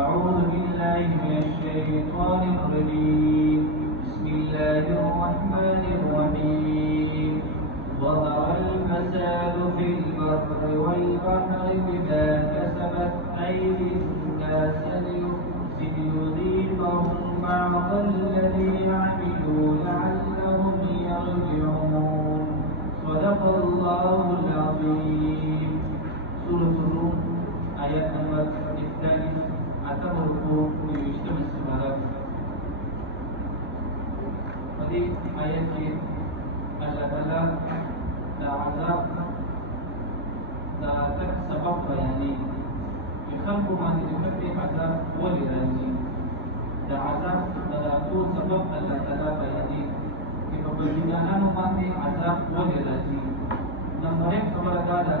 أعوذ بالله من الشيطان الرجيم. بسم الله الرحمن الرحيم. ظهر الفساد في البر والبحر بما كسبت أيدي الناس ليذيقهم بعض الذي عملوا لعلهم يرجعون. صدق الله العظيم. سورة الروم آيات number 41 atau rukuk yujtama semarang. Jadi ayat ini Allah Taala azab tak sebab bayani يخلق عن الفكر عذاب ولرازي عذاب تداتو سبب الله تعالى بياني كبرجدانا نماني عذاب ولرازي نمرك خبر دادا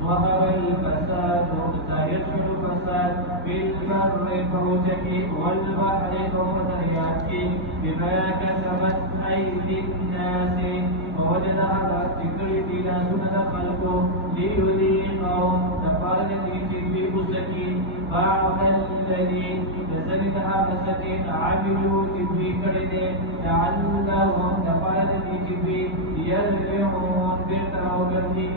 ظهر الفساد ظاهر شنو فساد في البر فوجك والبحر فوجك بما كسبت أيدي الناس ووجدها تكري إلى سنة خلقه ليذيقهم تقال في مسكين بعض الذي نزلتها مسكين عملوا تبي كرده لعلهم تقال في يرجعون بالتراو برده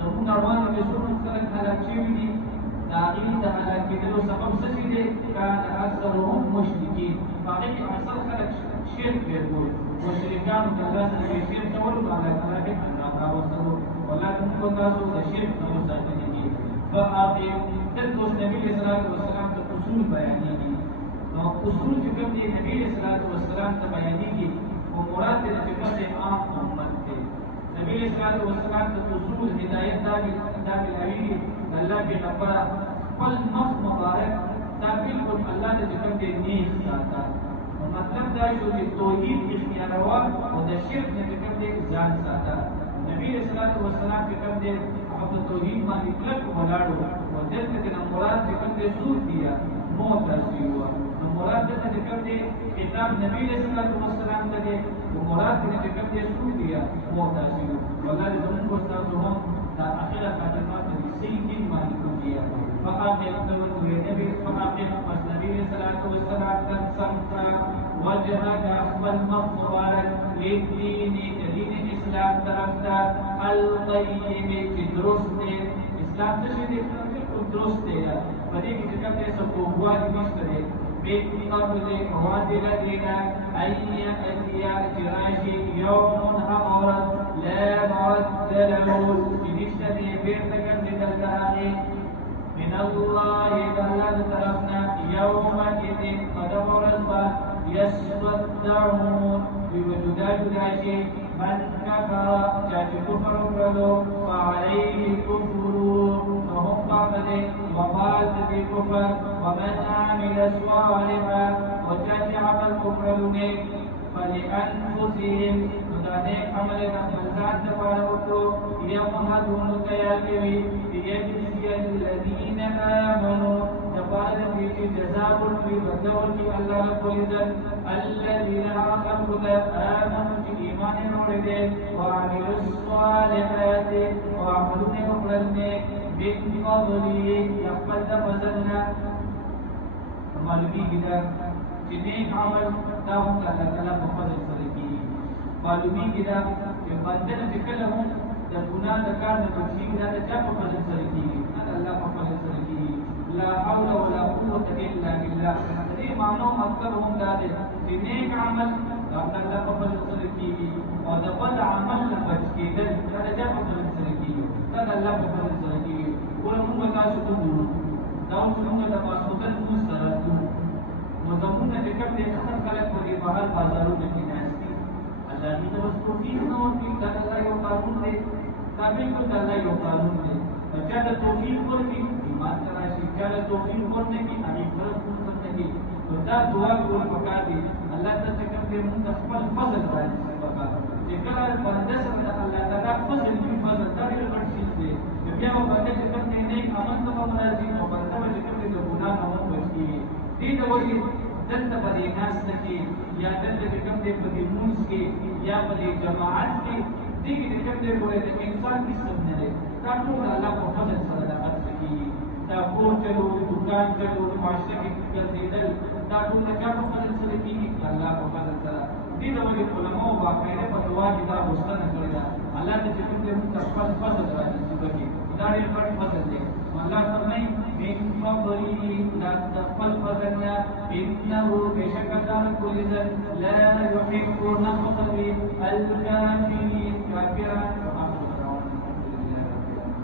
زمون اروان به سورت خلق هلاک شوي دي داغي د هلاک کېدلو سبب څه دي کان اکثرهم مشرکین باقي اکثر خلق شرک کوي مشرکان د الله سره شرک کول باندې هلاک الله راوستلو ولکه موږ تاسو د شرک نه وساتل دي فاقم تلك النبي صلى الله عليه وسلم ته اصول بیانې دي نو اصول چې کوم دي نبی صلی الله علیه وسلم ته بیانې دي او مراد دې چې کوم عام امت ته نبی صلی الله علیه وسلم ته اصول هدایت دا ملاویږي الله کے غفر فل مخ مبارک دا بالکل الله دې کوم دې نیک ساته مطلب دا شو چې توحید اختیاروا او د شرک نه کوم دې ځان ساته نبی صلی الله علیه وسلم کې کوم دې هغه توحید باندې کلک ولاړو او دلته د مراد چې کوم دې سور دیا موت رسول نو مراد ته کوم دی کتاب نبی رسول الله والسلام ته دی مراد ته کوم دی شروع دی موت رسول والله زمون کو تاسو هم دا اخره خاتمه دي سیدین باندې کوي فقاقم نبی نبی صلی الله علیه وسلم سمتا وجهك والمغفرة للدين كدين الإسلام ترفتا الطيب درست اسلام تشهد درست فدي كتاب يسمى قوات مشتري بقبل قواتل لنا أن يأتي فراشي يوم حضرت لا مرد له بنشتري بيرتكم لتلتهي من الله بلد ترفنا يومئذ قد فرزبا يصدعون بوجودات العشي من كفر جاءت كفر برلو فعليه كفر وهم قبله وقالت بكفر ومن عمل صالحا وجاءت عمل كفر فلأنفسهم ذلك عمل نحمل تفارقوا يمهدون كياكوي ليجزي الذين آمنوا تفارق في جزاء في بدور في الله كل الذين آمنوا في إيمان ورده وعملوا الصالحات وعملوا مقرنه بفضله يقبل فزلنا معلومی گدا چې نیک عمل دا هم الله تعالی په فضل سره کیږي معلومی گدا چې بندنه چې کله هم د ګناه د کار نه بچي دا د چا په فضل سره کیږي الله په فضل سره کیږي لا حول ولا قوه الا بالله دې معنی مطلب هم دا دی چې نیک عمل دا الله په فضل سره کیږي او د بد عمل نه بچ کېدل دا د چا په فضل سره کیږي دا د الله په فضل سره کیږي ورموږ تاسو ته وګورو دا څنګه د پاسوتن کو سره نو زمونږ چې کوم دي ختم خلک په دې بهر بازارونو کې ناشتي الله دې اوس توفیق نو ورکړي دا الله یو قانون دی دا بالکل د الله یو قانون دی چې دا توفیق ورکړي ایمان راشي چې دا توفیق ورکړي هغه فرض کوي نو دا دعا کول پکار دي الله ته چې کوم دې موږ خپل فضل باندې پکار چې کله باندې سره الله تعالی فضل دی فضل دا یو ډول شی دی بیا په باندې چې کوم دې نیک عمل ته راځي او باندې چې کوم دې ګناه عمل وشي دې ته وایي دلته په دې ناس کې یا دلته چې کوم دې په دې مونږ کې یا په دې جماعت کې دې کې کوم دې ګورې د انسان کې څه نه لري دا ټول الله په فضل سره د اصل کې دا کور چلو دکان چلو معاشره کې ګرځېدل دا ټول د چا په فضل سره کېږي الله په فضل سره دې ته وایي علماء باقاعده په دعا کې دا غوښتنه کړې ده الله دې چې کوم دې خپل فضل راځي کې دا ډېر غټ فضل دی الله فرمایي من فضله لا تقبل فضلنا إنه بشكل كل لا يحب نقض الكافرين